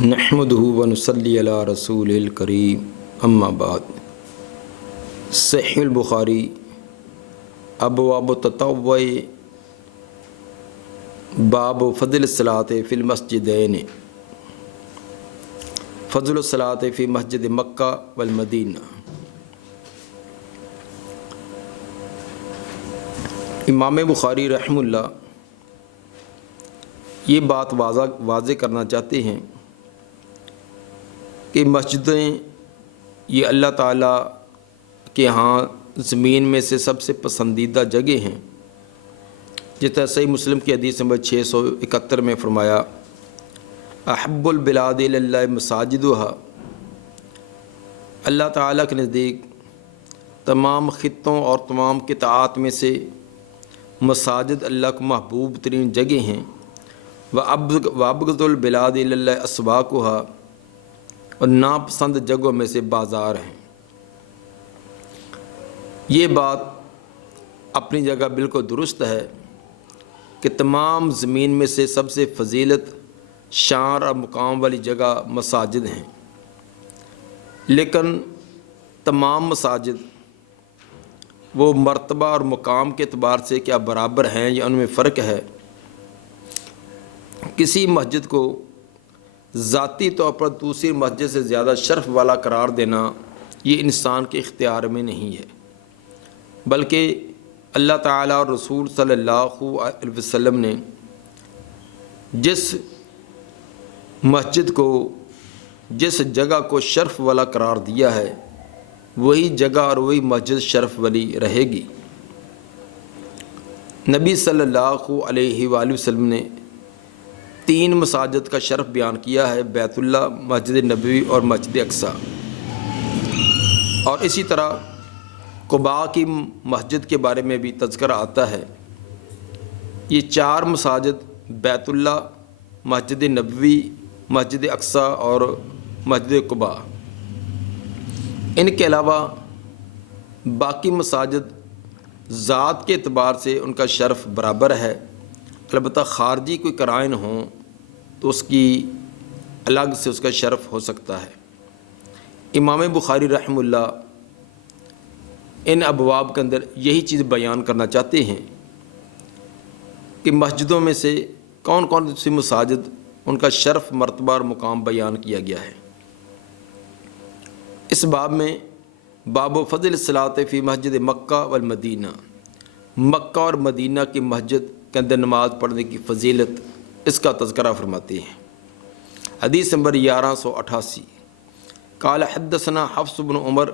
نحمدہ ونصلی علی رسول الکریم اما بعد۔ صحیح البخاری ابواب التطوع باب فضل الصلاۃ فی المسجدین، فضل الصلاۃ فی مسجد مکہ والمدینہ۔ امام بخاری رحمہ اللہ یہ بات واضح کرنا چاہتے ہیں کہ مسجدیں یہ اللہ تعالیٰ کے ہاں زمین میں سے سب سے پسندیدہ جگہ ہیں، جس طرح صحیح مسلم کی حدیث نمبر 671 میں فرمایا احب البلاد الی اللہ مساجدها، اللہ تعالیٰ کے نزدیک تمام خطوں اور تمام قطاعات میں سے مساجد اللہ کو محبوب ترین جگہ ہیں۔ وابغض البلاد الی اللہ اسواقها، اور ناپسند جگہوں میں سے بازار ہیں۔ یہ بات اپنی جگہ بالکل درست ہے کہ تمام زمین میں سے سب سے فضیلت، شان اور مقام والی جگہ مساجد ہیں، لیکن تمام مساجد وہ مرتبہ اور مقام کے اعتبار سے کیا برابر ہیں یا ان میں فرق ہے؟ کسی مسجد کو ذاتی طور پر دوسری مسجد سے زیادہ شرف والا قرار دینا یہ انسان کے اختیار میں نہیں ہے، بلکہ اللہ تعالیٰ اور رسول صلی اللہ علیہ وسلم نے جس مسجد کو، جس جگہ کو شرف والا قرار دیا ہے وہی جگہ اور وہی مسجد شرف والی رہے گی۔ نبی صلی اللہ علیہ وآلہ وسلم نے 3 مساجد کا شرف بیان کیا ہے، بیت اللہ، مسجد نبوی اور مسجد اقصیٰ، اور اسی طرح قباء کی مسجد کے بارے میں بھی تذکرہ آتا ہے۔ یہ 4 مساجد بیت اللہ، مسجد نبوی، مسجد اقصیٰ اور مسجد قباء، ان کے علاوہ باقی مساجد ذات کے اعتبار سے ان کا شرف برابر ہے، البتہ خارجی کوئی قرائن ہوں تو اس کی الگ سے اس کا شرف ہو سکتا ہے۔ امام بخاری رحمہ اللہ ان ابواب کے اندر یہی چیز بیان کرنا چاہتے ہیں کہ مسجدوں میں سے کون کون سی مساجد ان کا شرف، مرتبہ اور مقام بیان کیا گیا ہے۔ اس باب میں باب فضل الصلاۃ فی مسجد مکہ والمدینہ، مکہ اور مدینہ کی مسجد کے اندر نماز پڑھنے کی فضیلت، اس کا تذکرہ فرماتے ہیں۔ حدیث نمبر 1188، قال حدثنا حفص بن عمر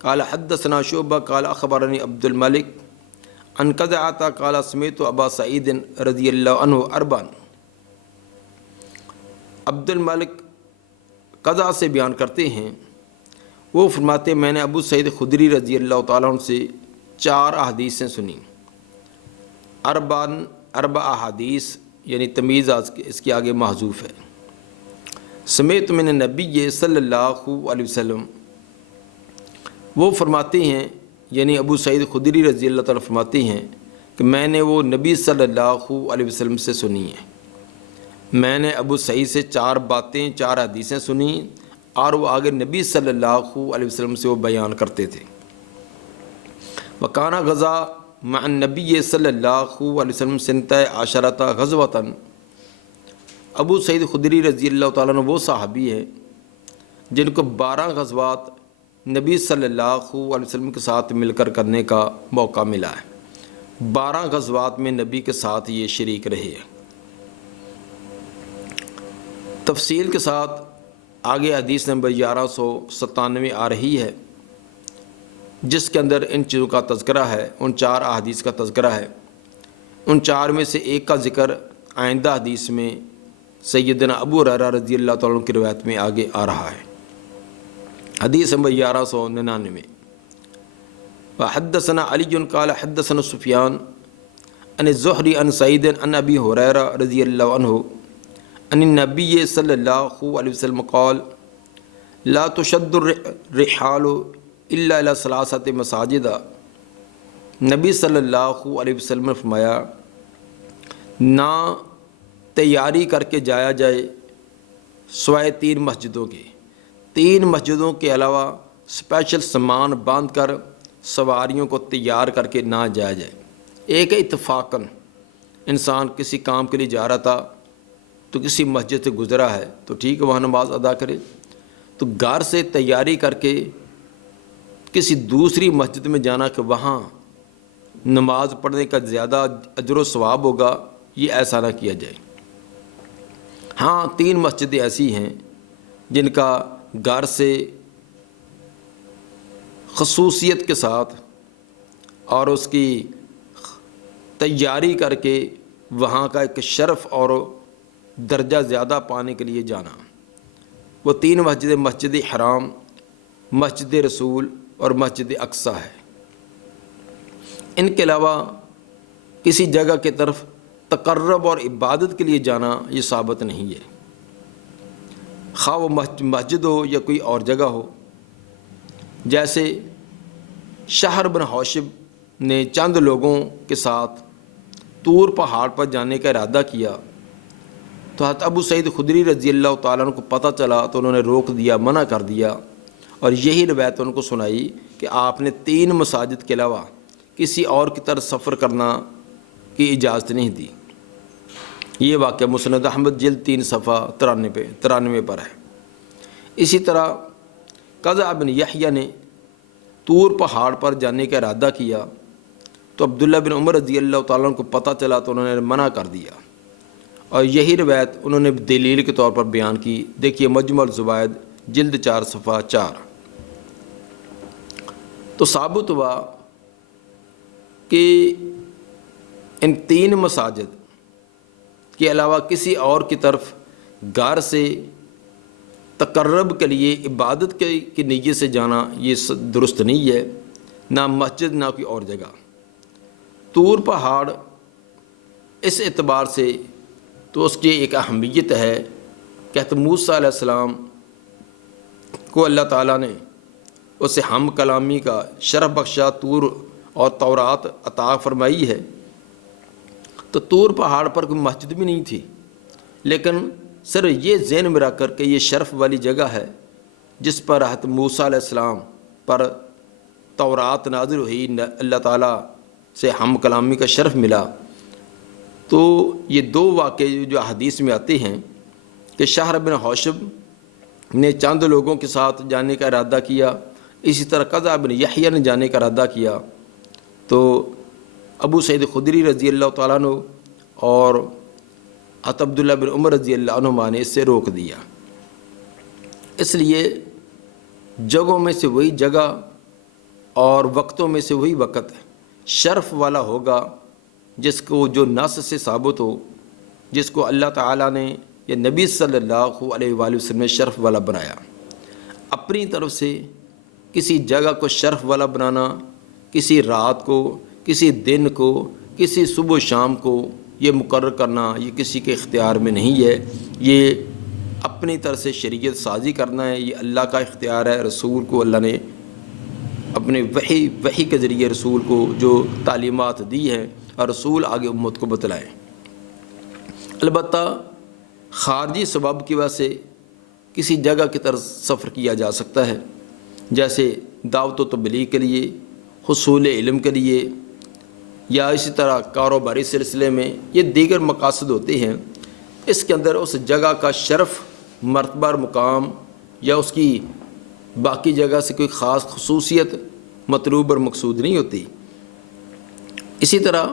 قال حدثنا شعبہ قال اخبرنی عبد الملک عن قزعۃ قال سمعت ابا سعید رضی اللہ عنہ اربعا۔ عبد الملک قزع سے بیان کرتے ہیں، وہ فرماتے میں نے ابو سعید خدری رضی اللہ تعالیٰ عنہ سے 4 احادیثیں سنی۔ اربع احادیث یعنی تمیز اس کے آگے محذوف ہے۔ سمیت من نبی صلی اللہ علیہ وسلم، وہ فرماتے ہیں یعنی ابو سعید خدری رضی اللہ تعالیٰ فرماتے ہیں کہ میں نے وہ نبی صلی اللہ علیہ وسلم سے سنی ہیں۔ میں نے ابو سعید سے 4 باتیں، 4 حدیثیں سنی اور وہ آگے نبی صلی اللہ علیہ وسلم سے وہ بیان کرتے تھے۔ وکانا غزا مع النبی صلی اللہ علیہ وسلم سنتا عشرۃ غزوۃ، ابو سعید خدری رضی اللہ تعالیٰ عنہ وہ صحابی ہیں جن کو 12 غزوات نبی صلی اللہ علیہ وسلم کے ساتھ مل کر کرنے کا موقع ملا ہے۔ 12 غزوات میں نبی کے ساتھ یہ شریک رہے ہیں۔ تفصیل کے ساتھ آگے حدیث نمبر 1197 آ رہی ہے، جس کے اندر ان چیزوں کا تذکرہ ہے، ان 4 احادیث کا تذکرہ ہے۔ ان 4 میں سے ایک کا ذکر آئندہ حدیث میں سیدنا ابو ہریرہ رضی اللہ تعالیٰ عنہ کی روایت میں آگے آ رہا ہے۔ حدیث نمبر 1199، وحدثنا علی قال حدثنا سفیان عن الزہری عن سعید عن ابی ہریرہ رضی اللہ عنہ عن النبی صلی اللہ علیہ وسلم قال لا تشد الرحال الا الی 3 مساجد۔ نبی صلی اللہ علیہ وسلم نے فرمایا نہ تیاری کر کے جایا جائے سوائے 3 مسجدوں کے، 3 مسجدوں کے علاوہ اسپیشل سامان باندھ کر سواریوں کو تیار کر کے نہ جایا جائے۔ ایک اتفاقاً انسان کسی کام کے لیے جا رہا تھا تو کسی مسجد سے گزرا ہے تو ٹھیک ہے، وہاں نماز ادا کرے، تو گھر سے تیاری کر کے کسی دوسری مسجد میں جانا کہ وہاں نماز پڑھنے کا زیادہ اجر و ثواب ہوگا، یہ ایسا نہ کیا جائے۔ ہاں 3 مسجدیں ایسی ہیں جن کا گھر سے خصوصیت کے ساتھ اور اس کی تیاری کر کے وہاں کا ایک شرف اور درجہ زیادہ پانے کے لیے جانا، وہ 3 مسجدیں مسجد حرام، مسجد رسول اور مسجد اقصیٰ ہے۔ ان کے علاوہ کسی جگہ کی طرف تقرب اور عبادت کے لیے جانا یہ ثابت نہیں ہے، خواہ وہ مسجد ہو یا کوئی اور جگہ ہو۔ جیسے شہر بن حوشب نے چند لوگوں کے ساتھ طور پہاڑ پر جانے کا ارادہ کیا تو حضرت ابو سعید خدری رضی اللہ تعالیٰ عنہ کو پتہ چلا تو انہوں نے روک دیا، منع کر دیا، اور یہی روایت ان کو سنائی کہ آپ نے 3 مساجد کے علاوہ کسی اور کی طرف سفر کرنا کی اجازت نہیں دی۔ یہ واقعہ مسند احمد جلد 3 صفحہ 93 پر ہے۔ اسی طرح قزع بن یحییٰ نے طور پہاڑ پر جانے کا ارادہ کیا تو عبداللہ بن عمر رضی اللہ تعالیٰ عنہ کو پتہ چلا تو انہوں نے منع کر دیا، اور یہی روایت انہوں نے دلیل کے طور پر بیان کی۔ دیکھیے مجمع الزوائد جلد 4 صفحہ 4۔ تو ثابت ہوا کہ ان 3 مساجد کے علاوہ کسی اور کی طرف گھر سے تقرب کے لیے عبادت کی نیت سے جانا یہ درست نہیں ہے، نہ مسجد نہ کوئی اور جگہ۔ طور پہاڑ اس اعتبار سے تو اس کی ایک اہمیت ہے کہ حضرت موسیٰ علیہ السلام کو اللہ تعالیٰ نے اسے ہم کلامی کا شرف بخشا، طور اور تورات عطا فرمائی ہے۔ تو طور پہاڑ پر کوئی مسجد بھی نہیں تھی، لیکن صرف یہ ذہن میں رکھ کر کہ یہ شرف والی جگہ ہے جس پر حضرت موسیٰ علیہ السلام پر تورات نازل ہوئی، اللہ تعالیٰ سے ہم کلامی کا شرف ملا۔ تو یہ 2 واقعے جو حدیث میں آتے ہیں کہ شہر بن حوشب نے چند لوگوں کے ساتھ جانے کا ارادہ کیا، اسی طرح قزع بن یحییٰ نے جانے کا ارادہ کیا، تو ابو سعید خدری رضی اللہ تعالیٰ عنہ اور حضرت عبداللہ بن عمر رضی اللہ عنہما نے اس سے روک دیا۔ اس لیے جگہوں میں سے وہی جگہ اور وقتوں میں سے وہی وقت شرف والا ہوگا جس کو جو نص سے ثابت ہو، جس کو اللہ تعالیٰ نے یا نبی صلی اللہ علیہ وآلہ وسلم نے شرف والا بنایا۔ اپنی طرف سے کسی جگہ کو شرف والا بنانا، کسی رات کو، کسی دن کو، کسی صبح و شام کو یہ مقرر کرنا یہ کسی کے اختیار میں نہیں ہے، یہ اپنی طرف سے شریعت سازی کرنا ہے، یہ اللہ کا اختیار ہے۔ رسول کو اللہ نے اپنے وحی کے ذریعے رسول کو جو تعلیمات دی ہیں اور رسول آگے امت کو بتلائیں۔ البتہ خارجی سبب کی وجہ سے کسی جگہ کی طرف سفر کیا جا سکتا ہے، جیسے دعوت و تبلیغ کے لیے، حصول علم کے لیے، یا اسی طرح کاروباری سلسلے میں، یہ دیگر مقاصد ہوتے ہیں۔ اس کے اندر اس جگہ کا شرف، مرتبہ اور مقام یا اس کی باقی جگہ سے کوئی خاص خصوصیت مطلوب اور مقصود نہیں ہوتی۔ اسی طرح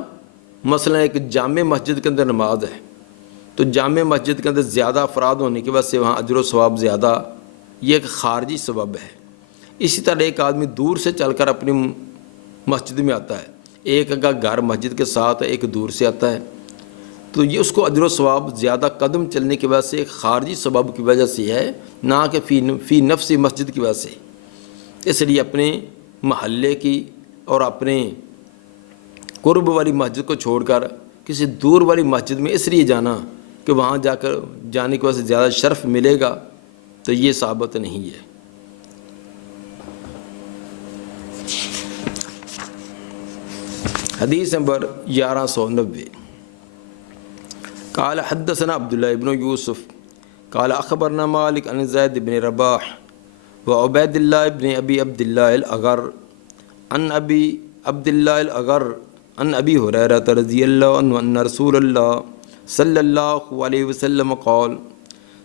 مثلا ایک جامع مسجد کے اندر نماز ہے تو جامع مسجد کے اندر زیادہ افراد ہونے کی وجہ سے وہاں اجر و ثواب زیادہ، یہ ایک خارجی سبب ہے۔ اسی طرح ایک آدمی دور سے چل کر اپنی مسجد میں آتا ہے، ایک کا گھر مسجد کے ساتھ ہے، ایک دور سے آتا ہے، تو یہ اس کو اجر و ثواب زیادہ قدم چلنے کی وجہ سے ایک خارجی سبب کی وجہ سے ہے، نہ کہ فی نفس مسجد کی وجہ سے۔ اس لیے اپنے محلے کی اور اپنے قرب والی مسجد کو چھوڑ کر کسی دور والی مسجد میں اس لیے جانا کہ وہاں جانے کی وجہ سے زیادہ شرف ملے گا، تو یہ ثابت نہیں ہے۔ حدیث نمبر 1190 قال حدثنا عبداللہ ابن یوسف قال اخبرنا مالک عن زید بن رباح وعبید اللہ بن ابی عبد اللہ الاغر عن ابی عبد اللہ الاغر عن ابی ہریرہ رضی اللہ عنہ ان رسول اللہ صلی اللہ علیہ وسلم قال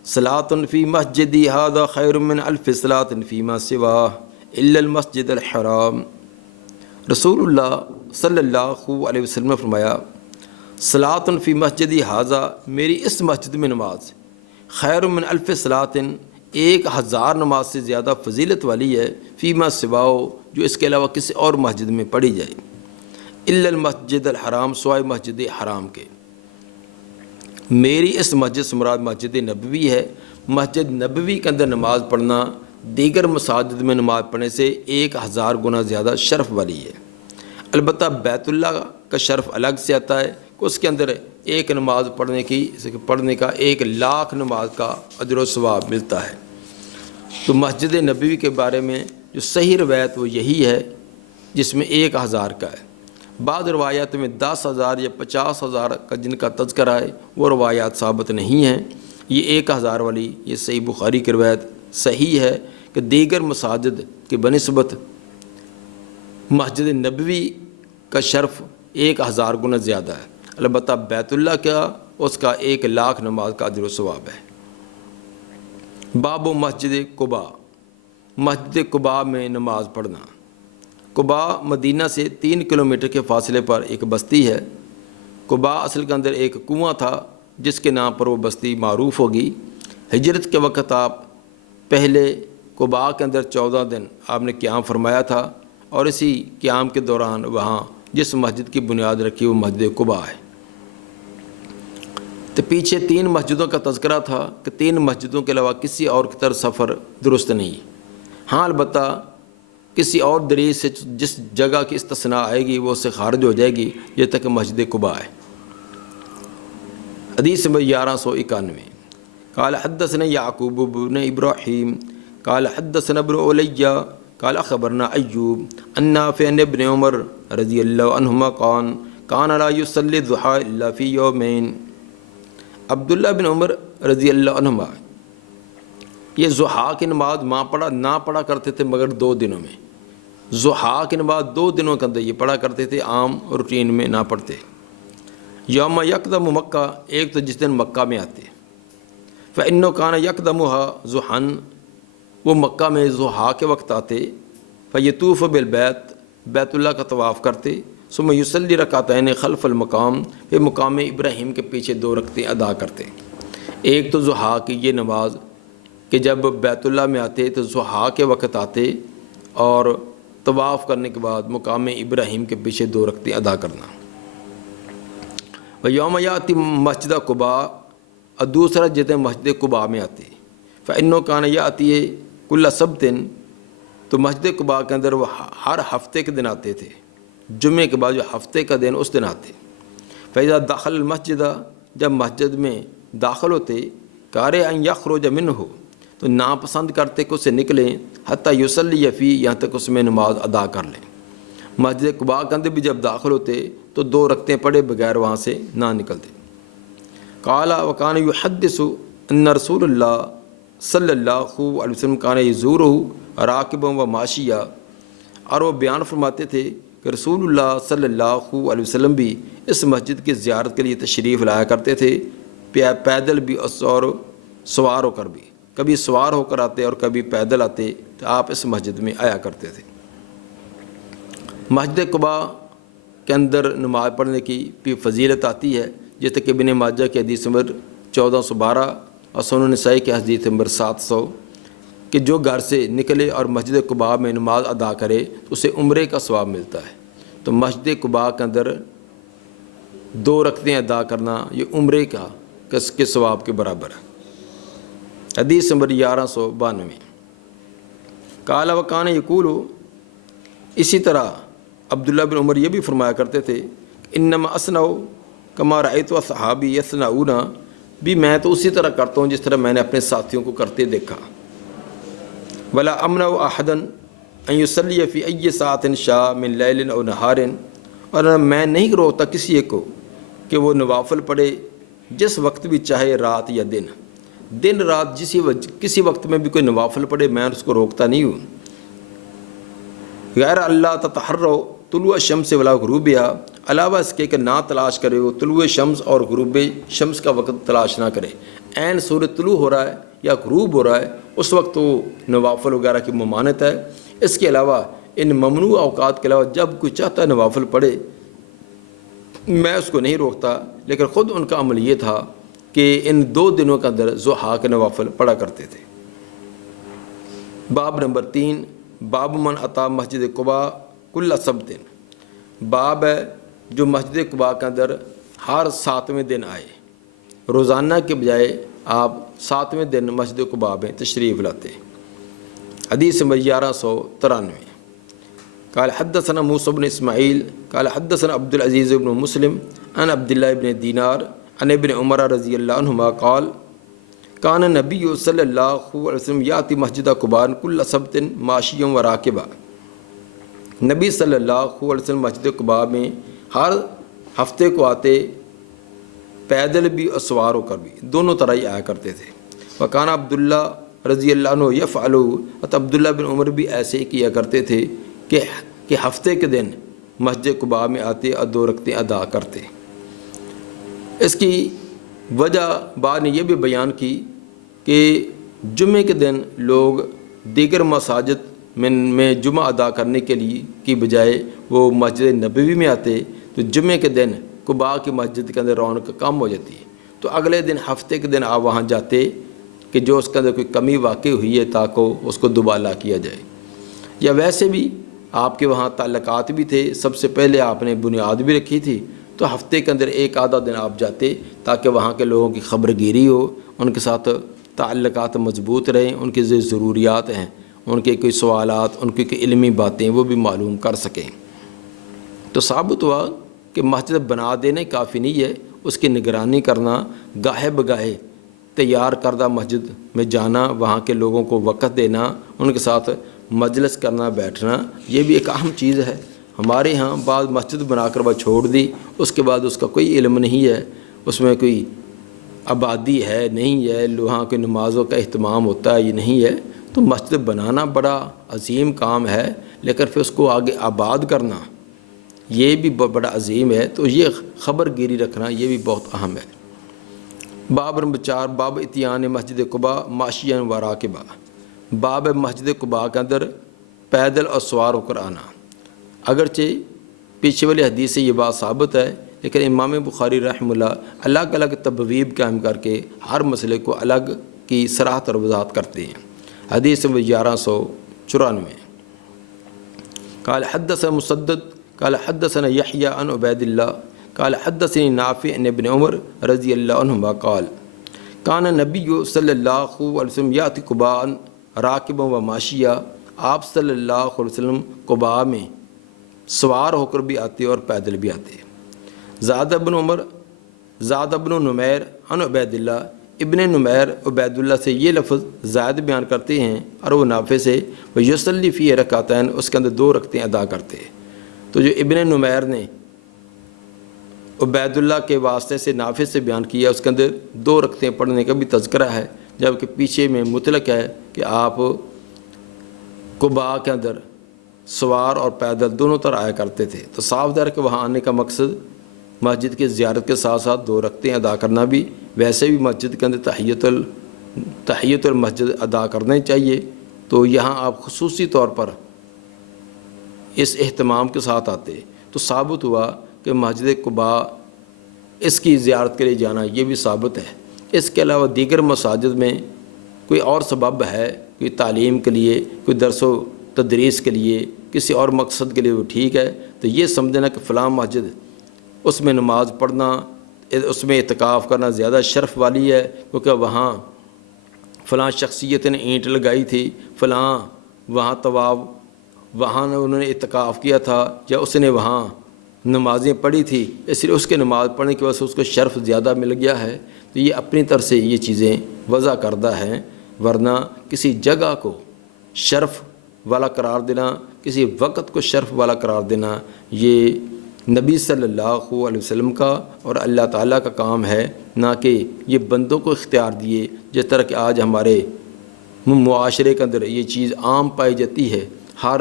صلاۃ فی مسجدی ھذا خیر من الف صلاۃ فیما سواہ الا المسجد الحرام۔ رسول اللہ صلی اللہ علیہ وسلم نے فرمایا صلاۃ فی مسجدی ھذا، میری اس مسجد میں نماز خیر من الف صلاۃ، 1000 نماز سے زیادہ فضیلت والی ہے، فیما سواہ، جو اس کے علاوہ کسی اور مسجد میں پڑھی جائے، الا المسجد الحرام، سوائے مسجد حرام کے۔ میری اس مسجد سے مراد مسجد نبوی ہے۔ مسجد نبوی کے اندر نماز پڑھنا دیگر مساجد میں نماز پڑھنے سے 1000 گنا زیادہ شرف والی ہے۔ البتہ بیت اللہ کا شرف الگ سے آتا ہے کہ اس کے اندر ایک نماز پڑھنے کا 1,00,000 نماز کا اجر و ثواب ملتا ہے۔ تو مسجد نبوی کے بارے میں جو صحیح روایت وہ یہی ہے جس میں 1000 کا ہے۔ بعض روایات میں 10,000 یا 50,000 کا جن کا تذکرہ ہے وہ روایات ثابت نہیں ہیں۔ یہ 1000 والی یہ صحیح بخاری کی روایت صحیح ہے کہ دیگر مساجد کے بنسبت مسجد نبوی کا شرف 1000 گنا زیادہ ہے۔ البتہ بیت اللہ کا اس کا 1,00,000 نماز کا اجر و ثواب ہے۔ باب و مسجد قباء، مسجد قباء میں نماز پڑھنا۔ قباء مدینہ سے 3 کلومیٹر کے فاصلے پر ایک بستی ہے۔ قباء اصل کے اندر ایک کنواں تھا جس کے نام پر وہ بستی معروف ہوگی۔ ہجرت کے وقت آپ پہلے قباء کے اندر 14 دن آپ نے قیام فرمایا تھا، اور اسی قیام کے دوران وہاں جس مسجد کی بنیاد رکھی وہ مسجد قباء ہے۔ تو پیچھے 3 مسجدوں کا تذکرہ تھا کہ 3 مسجدوں کے علاوہ کسی اور کی طرف سفر درست نہیں۔ ہاں البتہ کسی اور دلیل سے جس جگہ کی استثناء آئے گی وہ اس سے خارج ہو جائے گی، یہ تک مسجد قباء ہے۔ حدیث نمبر 1191 قال حدثنا یعقوب بن ابراہیم قال حدثنا ابن علیہ قال اخبرنا ایوب عن نافع عن ابن عمر رضی اللہ عنہما قال کان لا یصلی الضحی الا فی یومین۔ عبداللہ بن عمر رضی اللہ عنہما یہ ضحیٰ کی نماز نہ پڑھا کرتے تھے مگر 2 دنوں میں۔ ضحیٰ کی نماز 2 دنوں کے اندر یہ پڑھا کرتے تھے، عام روٹین میں نہ پڑھتے۔ یوم یقدم مکہ، ایک تو جس دن مکہ میں آتے، فإنه کان یقدمها ضحیٰ، وہ مکہ میں ضحیٰ کے وقت آتے، فیطوف بالبیت، بیت اللہ کا طواف کرتے، ثم یصلی رکعتین خلف المقام، پھر مقام ابراہیم کے پیچھے 2 رکعتیں ادا کرتے۔ ایک تو ضحیٰ کی یہ نماز کہ جب بیت اللہ میں آتے تو ضحیٰ کے وقت آتے اور طواف کرنے کے بعد مقام ابراہیم کے پیچھے 2 رکعتیں ادا کرنا۔ و یوم یاتی مسجد قباء، اور دوسرا جتنے مسجد قباء میں آتے، فإنه کان یاتی کل سبت، تو مسجد قباء کے اندر وہ ہر ہفتے کے دن آتے تھے، جمعے کے بعد جو ہفتے کا دن اس دن آتے۔ فإذا دخل المسجد، جب مسجد میں داخل ہوتے، کارے ان یخرج منہ، تو ناپسند کرتے کہ اسے نکلیں، حتی یصلی فی، یہاں تک اس میں نماز ادا کر لیں۔ مسجد قباء کے اندر بھی جب داخل ہوتے تو 2 رکعتیں پڑھے بغیر وہاں سے نہ نکلتے۔ قال وکان یحدث ان رسول اللہ صلی اللہ علیہ وسلم کان یزورہ راکبا و ماشیا، اور وہ بیان فرماتے تھے کہ رسول اللہ صلی اللہ علیہ وسلم بھی اس مسجد کی زیارت کے لیے تشریف لایا کرتے تھے، پیدل بھی اور سوار ہو کر بھی، کبھی سوار ہو کر آتے اور کبھی پیدل آتے، تو آپ اس مسجد میں آیا کرتے تھے۔ مسجد قباء کے اندر نماز پڑھنے کی بھی فضیلت آتی ہے، جیسے کہ ابن ماجہ کی حدیث نمبر 1412 اور سنن نسائی کی حدیث نمبر 700 کہ جو گھر سے نکلے اور مسجد قباء میں نماز ادا کرے تو اسے عمرے کا ثواب ملتا ہے۔ تو مسجد قباء کے اندر 2 رکعتیں ادا کرنا یہ عمرے کا کے ثواب کے برابر ہے۔ حدیث نمبر 1192 قال وکان یقول، اسی طرح عبداللہ بن عمر یہ بھی فرمایا کرتے تھے، انما اصنع کما رأیت اصحابی یصنعون، بھی میں تو اسی طرح کرتا ہوں جس طرح میں نے اپنے ساتھیوں کو کرتے دیکھا۔ ولا امنع احدا ان یصلی فی ای ساعۃ شاء من لیل او نہار، اور میں نہیں روکتا کسی ایک کو کہ وہ نوافل پڑھے جس وقت بھی چاہے، رات یا دن، دن رات کسی وقت میں بھی کوئی نوافل پڑھے میں اس کو روکتا نہیں ہوں۔ غیر اللہ تتحرو طلوع الشمس ولا غروبہا، علاوہ اس کے کہ نہ تلاش کرے وہ طلوع شمس اور غروب شمس کا وقت تلاش نہ کرے۔ عین سورج طلوع ہو رہا ہے یا غروب ہو رہا ہے اس وقت وہ نوافل وغیرہ کی ممانعت ہے۔ اس کے علاوہ ان ممنوع اوقات کے علاوہ جب کوئی چاہتا ہے نوافل پڑھے میں اس کو نہیں روکتا، لیکن خود ان کا عمل یہ تھا کہ ان 2 دنوں کے اندر ضحیٰ کے نوافل پڑھا کرتے تھے۔ باب نمبر 3، باب من اتا مسجد قباء کل سبت، باب ہے جو مسجد قباء کے اندر ہر 7ویں دن آئے، روزانہ کے بجائے آپ 7ویں دن مسجد قباء میں تشریف لاتے۔ حدیث نمبر 1193، قال حدثنا موسى بن اسماعیل قال حدثنا عبد العزیز بن مسلم عن عبد الله بن دینار عن ابن عمر رضی اللہ عنہما قال کان نبی صلی اللہ علیہ وسلم یاتی مسجد قباء کل سبت ماشیا و راکبا، نبی صلی اللہ علیہ وسلم مسجد قباء میں ہر ہفتے کو آتے، پیدل بھی اور سوار ہو کر بھی، دونوں طرح ہی آیا کرتے تھے۔ وکان عبداللہ رضی اللہ عنہ یفعلو، عبداللہ بن عمر بھی ایسے ہی کیا کرتے تھے کہ ہفتے کے دن مسجد قباء میں آتے اور 2 رکعتیں ادا کرتے۔ اس کی وجہ بعد نے یہ بھی بیان کی کہ جمعے کے دن لوگ دیگر مساجد میں جمعہ ادا کرنے کے لیے کی بجائے وہ مسجد نبوی میں آتے تو جمعے کے دن قباء کی مسجد کے اندر رونق کم ہو جاتی ہے، تو اگلے دن ہفتے کے دن آپ وہاں جاتے کہ جو اس کے اندر کوئی کمی واقع ہوئی ہے تاکہ اس کو دوبالا کیا جائے۔ یا ویسے بھی آپ کے وہاں تعلقات بھی تھے، سب سے پہلے آپ نے بنیاد بھی رکھی تھی، تو ہفتے کے اندر ایک آدھا دن آپ جاتے تاکہ وہاں کے لوگوں کی خبر گیری ہو، ان کے ساتھ تعلقات مضبوط رہیں، ان کی جو ضروریات ہیں، ان کے کوئی سوالات، ان کی کوئی علمی باتیں وہ بھی معلوم کر سکیں۔ تو ثابت ہوا کہ مسجد بنا دینے کافی نہیں ہے، اس کی نگرانی کرنا، گاہے بگاہے تیار کردہ مسجد میں جانا، وہاں کے لوگوں کو وقت دینا، ان کے ساتھ مجلس کرنا، بیٹھنا، یہ بھی ایک اہم چیز ہے۔ ہمارے ہاں بعض مسجد بنا کر وہ چھوڑ دی، اس کے بعد اس کا کوئی علم نہیں ہے، اس میں کوئی آبادی ہے نہیں ہے، وہاں کوئی نمازوں کا اہتمام ہوتا ہے یہ نہیں ہے، تو مسجد بنانا بڑا عظیم کام ہے، لیکن پھر اس کو آگے آباد کرنا یہ بھی بڑا عظیم ہے، تو یہ خبر گیری رکھنا یہ بھی بہت اہم ہے۔ باب نمبر 4، باب اتیان مسجد قباء ماشیا و راکبا، باب مسجد قباء کے اندر پیدل اور سوار ہو کر آنا۔ اگرچہ پیچھے والی حدیث سے یہ بات ثابت ہے، لیکن امام بخاری رحمہ اللہ الگ الگ تبویب قائم کر کے ہر مسئلے کو الگ کی صراحت اور وضاحت کرتے ہیں۔ حدیث نمبر 1194، قال حدثنا مسدد قال حدثنا یحیی عن عبید اللہ قال حدثنی نافع عن ابن عمر رضی اللہ عنہما قال کان نبی صلی اللہ علیہ وسلم یاتی قباء راکبا و ماشیا، آپ صلی اللہ علیہ وسلم قباء میں سوار ہو کر بھی آتے اور پیدل بھی آتے۔ زاد ابن نمیر عن عبید اللہ، ابن نمیر عبید اللہ سے یہ لفظ زائد بیان کرتے ہیں اور وہ نافع سے وہ یصلی فی رکعتین، اس کے اندر 2 رکعتیں ادا کرتے۔ تو جو ابن نمیر نے عبید اللہ کے واسطے سے نافع سے بیان کیا اس کے اندر 2 رکعتیں پڑھنے کا بھی تذکرہ ہے، جبکہ پیچھے میں مطلق ہے کہ آپ قباء کے اندر سوار اور پیدل دونوں طرح آیا کرتے تھے۔ تو صاف ظاہر کہ وہاں آنے کا مقصد مسجد کی زیارت کے ساتھ ساتھ 2 رکعتیں ادا کرنا بھی، ویسے بھی مسجد کے اندر تحیت المسجد ادا کرنا ہی چاہیے، تو یہاں آپ خصوصی طور پر اس اہتمام کے ساتھ آتے، تو ثابت ہوا کہ مسجد قباء اس کی زیارت کے لیے جانا یہ بھی ثابت ہے۔ اس کے علاوہ دیگر مساجد میں کوئی اور سبب ہے، کوئی تعلیم کے لیے، کوئی درس و تدریس کے لیے، کسی اور مقصد کے لیے وہ ٹھیک ہے، تو یہ سمجھنا کہ فلاں مسجد اس میں نماز پڑھنا، اس میں اعتکاف کرنا زیادہ شرف والی ہے کیونکہ وہاں فلاں شخصیت نے اینٹ لگائی تھی، فلاں وہاں طواف، وہاں انہوں نے اعتکاف کیا تھا، یا اس نے وہاں نمازیں پڑھی تھی، اس لیے اس کے نماز پڑھنے کی وجہ سے اس کو شرف زیادہ مل گیا ہے، تو یہ اپنی طرف سے یہ چیزیں وضع کردہ ہیں، ورنہ کسی جگہ کو شرف والا قرار دینا، کسی وقت کو شرف والا قرار دینا، یہ نبی صلی اللہ علیہ وسلم کا اور اللہ تعالیٰ کا کام ہے، نہ کہ یہ بندوں کو اختیار دیے، جس طرح کہ آج ہمارے معاشرے کے اندر یہ چیز عام پائی جاتی ہے۔ ہر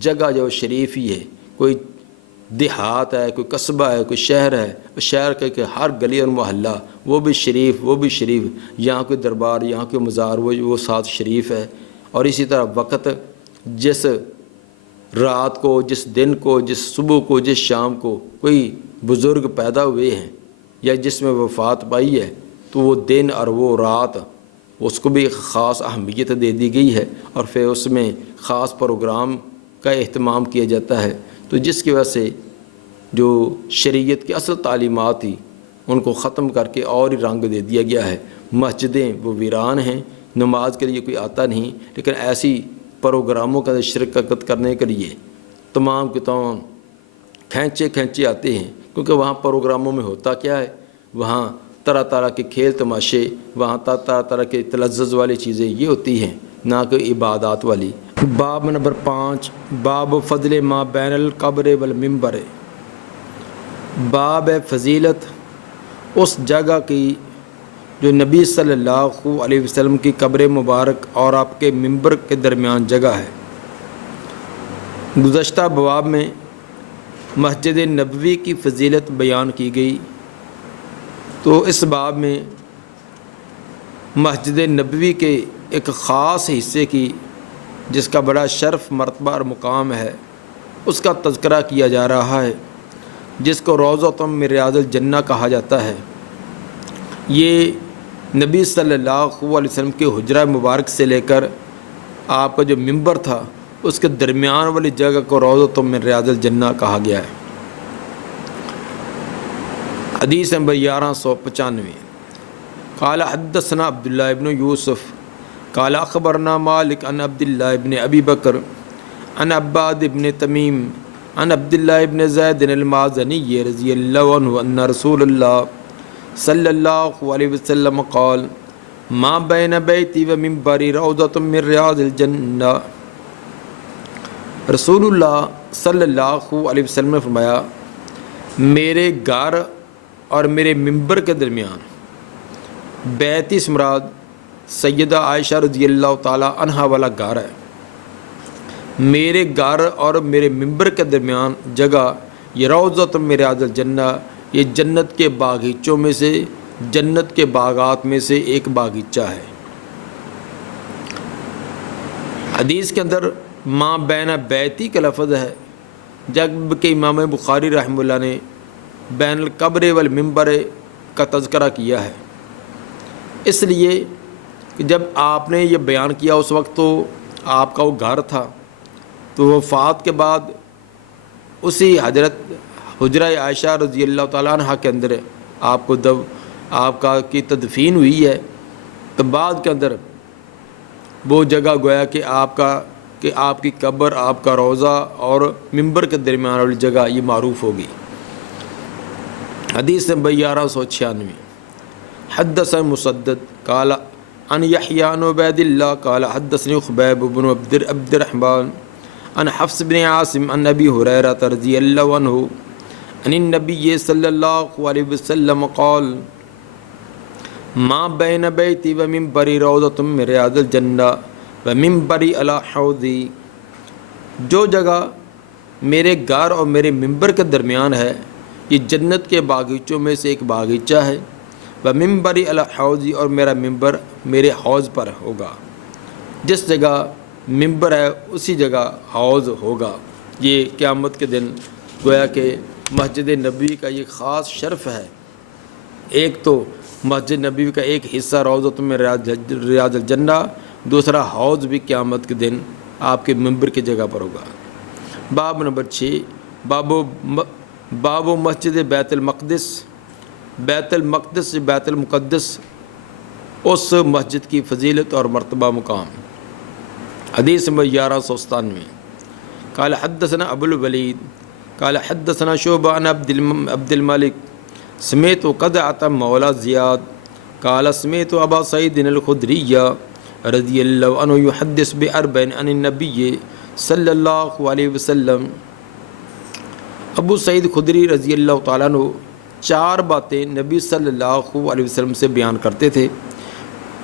جگہ جو شریف ہی ہے، کوئی دیہات ہے، کوئی قصبہ ہے، کوئی شہر ہے، شہر کے ہر گلی اور محلہ وہ بھی شریف، یہاں کوئی دربار، یہاں کوئی مزار، وہ ساتھ شریف ہے۔ اور اسی طرح وقت جس رات کو، جس دن کو، جس صبح کو، جس شام کو کوئی بزرگ پیدا ہوئے ہیں یا جس میں وفات پائی ہے، تو وہ دن اور وہ رات اس کو بھی خاص اہمیت دے دی گئی ہے، اور پھر اس میں خاص پروگرام کا اہتمام کیا جاتا ہے۔ تو جس کی وجہ سے جو شریعت کی اصل تعلیمات تھی ان کو ختم کر کے اور ہی رنگ دے دیا گیا ہے۔ مسجدیں وہ ویران ہیں، نماز کے لیے کوئی آتا نہیں، لیکن ایسی پروگراموں کا شرکت کرنے کے لیے تمام کے تمام کھینچے آتے ہیں، کیونکہ وہاں پروگراموں میں ہوتا کیا ہے، وہاں طرح طرح کے کھیل تماشے، وہاں طرح طرح کے تلذذ والی چیزیں یہ ہوتی ہیں، نہ کہ عبادات والی۔ باب نمبر 5، باب فضل ما بین القبر والمنبر، باب فضیلت اس جگہ کی جو نبی صلی اللہ علیہ وسلم کی قبر مبارک اور آپ کے منبر کے درمیان جگہ ہے۔ گزشتہ بواب میں مسجد نبوی کی فضیلت بیان کی گئی، تو اس باب میں مسجد نبوی کے ایک خاص حصے کی، جس کا بڑا شرف، مرتبہ اور مقام ہے، اس کا تذکرہ کیا جا رہا ہے، جس کو روضۃ من ریاض الجنہ کہا جاتا ہے۔ یہ نبی صلی اللہ علیہ وسلم کے حجرہ مبارک سے لے کر آپ کا جو منبر تھا اس کے درمیان والی جگہ کو روضۃ من ریاض الجنہ کہا گیا ہے۔ حدیث نمبر 1195، قال حدثنا عبداللہ ابن یوسف قال اخبرنا مالک عن عبداللہ ابن ابی بکر عن عباد ابن تمیم عن عبداللہ ابن زید المازنی رضی اللہ عنہ ان رسول اللہ صلی اللہ علیہ وسلم قال ما بین بیتی و منبری روضۃ من ریاض الجنہ۔ رسول اللہ صلی اللہ علیہ وسلم نے فرمایا، میرے گھر اور میرے منبر کے درمیان، بیتی سے مراد سیدہ عائشہ رضی اللہ تعالی عنہا والا گھر ہے، میرے گھر اور میرے منبر کے درمیان جگہ یہ روضۃ من ریاض الجنہ، یہ جنت کے باغیچوں میں سے، جنت کے باغات میں سے ایک باغیچہ ہے۔ حدیث کے اندر ما بین بیتی کا لفظ ہے، جبکہ امام بخاری رحمہ اللہ نے بین القبر والمنبر کا تذکرہ کیا ہے، اس لیے کہ جب آپ نے یہ بیان کیا اس وقت تو آپ کا وہ گھر تھا، تو وفات کے بعد اسی حجرہ عائشہ رضی اللہ تعالیٰ عنہ کے اندر آپ کو آپ کی تدفین ہوئی ہے، تو بعد کے اندر وہ جگہ گویا کہ آپ کی قبر، آپ کا روضہ اور منبر کے درمیان والی جگہ یہ معروف ہوگی۔ حدیث نمبر 1196، حدثنا مسدد قال عن یحییٰ عن عبید اللہ قال حدثنی خبیب بن عبد الرحمن عن حفص بن عاصم عن ابی ہریرہ رضی اللہ عنہ عن النبی صلی اللہ علیہ وسلم قال ما بین بیتی و منبری روضۃ من ریاض الجنہ و منبری علی حوضی، جو جگہ میرے گھر اور میرے منبر کے درمیان ہے یہ جنت کے باغیچوں میں سے ایک باغیچہ ہے، و منبری علی حوضی، اور میرا منبر میرے حوض پر ہوگا، جس جگہ منبر ہے اسی جگہ حوض ہوگا۔ یہ قیامت کے دن گویا کہ مسجد نبوی کا یہ خاص شرف ہے۔ ایک تو مسجد نبوی کا ایک حصہ روضۃ من ریاض الجنہ، دوسرا حوض بھی قیامت کے دن آپ کے منبر کی جگہ پر ہوگا۔ باب نمبر 6، باب مسجد بیت المقدس، بیت المقدس بیت المقدس اس مسجد کی فضیلت اور مرتبہ مقام۔ حدیث نمبر 1197، قال حدثنا ابو الولید قال حدثنا شعبہ عن عبد الملک سمعت قدعة مولا زیاد قال سمعت ابا سعید الخدری رضی اللہ عنہ یحدث بأربع عن النبی صلی اللہ علیہ وسلم ابو سعید خدری رضی اللہ تعالیٰ عنہ 4 باتیں نبی صلی اللہ علیہ وسلم سے بیان کرتے تھے.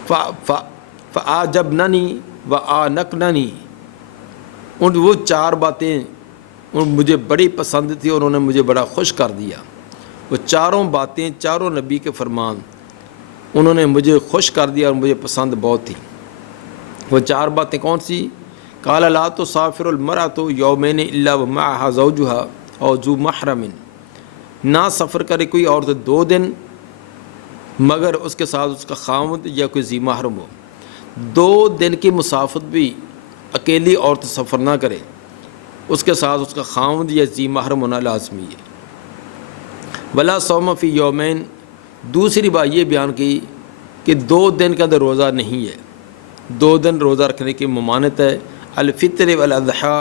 فَأَعْجَبْنَنِي وَأَعْنَقْنَنِي، وہ 4 باتیں مجھے بڑی پسند تھی اور انہوں نے مجھے بڑا خوش کر دیا. وہ چاروں باتیں، چاروں نبی کے فرمان انہوں نے مجھے خوش کر دیا اور مجھے پسند بہت تھی. وہ 4 باتیں کون سی؟ قال لا تسافر المرأة یومین الا ومعها زوجها او ذو محرم، نہ سفر کرے کوئی عورت 2 دن مگر اس کے ساتھ اس کا خاوند یا کوئی ذی محرم ہو. 2 دن کی مسافت بھی اکیلی عورت سفر نہ کرے، اس کے ساتھ اس کا خاوند یا ذی محرم ہونا لازمی ہے. ولا صوم فی یومین، دوسری بات یہ بیان کی کہ 2 دن کے اندر روزہ نہیں ہے، 2 دن روزہ رکھنے کی ممانعت ہے. الفطر والاضحیٰ،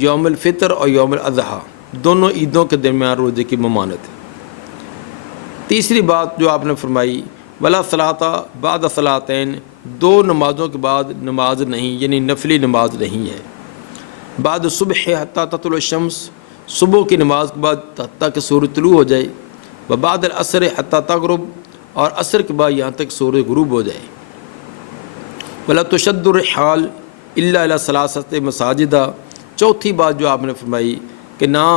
یوم الفطر اور یوم الاضحیٰ دونوں عیدوں کے درمیان روزے کی ممانعت ہے. تیسری بات جو آپ نے فرمائی، ولا صلاۃ بعد صلاتین، 2 نمازوں کے بعد نماز نہیں، یعنی نفلی نماز نہیں ہے. بعد صبح حتیٰ تطلع الشمس، صبح کی نماز کے بعد حتیٰ کہ سورج طلوع ہو جائے. وبعد العصر حتیٰ تغرب، اور عصر کے بعد یہاں تک سورج غروب ہو جائے. ولا تشد الرحال الا الی 3 مساجد، چوتھی بات جو آپ نے فرمائی کہ نہ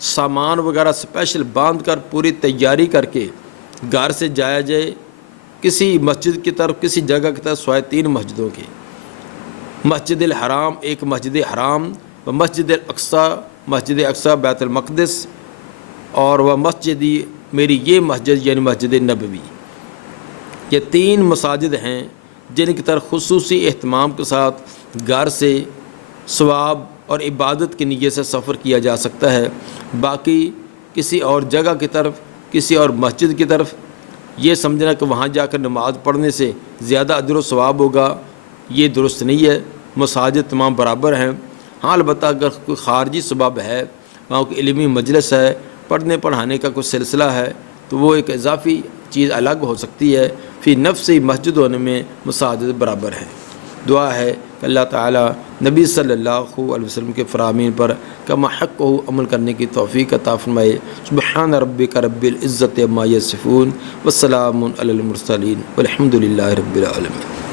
سامان وغیرہ اسپیشل باندھ کر پوری تیاری کر کے گھر سے جایا جائے کسی مسجد کی طرف، کسی جگہ کی طرف سوائے 3 مسجدوں کے، مسجد الحرام، ایک مسجد حرام، و مسجد الاقصی، مسجد اقصی بیت المقدس، اور وہ مسجدی، میری یہ مسجد یعنی مسجد نبوی. یہ 3 مساجد ہیں جن کی طرف خصوصی اہتمام کے ساتھ گھر سے ثواب اور عبادت کی نیت سے سفر کیا جا سکتا ہے. باقی کسی اور جگہ کی طرف، کسی اور مسجد کی طرف یہ سمجھنا کہ وہاں جا کر نماز پڑھنے سے زیادہ اجر و ثواب ہوگا، یہ درست نہیں ہے. مساجد تمام برابر ہیں. ہاں البتہ اگر کوئی خارجی سبب ہے، وہاں کوئی علمی مجلس ہے، پڑھنے پڑھانے کا کوئی سلسلہ ہے، تو وہ ایک اضافی چیز الگ ہو سکتی ہے. فی نفس مسجد ہونے میں مساجد برابر ہیں. دعا ہے کہ اللہ تعالیٰ نبی صلی اللہ علیہ وسلم کے فرامین پر کما حق کو عمل کرنے کی توفیق عطا فرمائے. سبحان ربک رب العزت عما یصفون والسلام علی المرسلین والحمد للہ رب العالمین.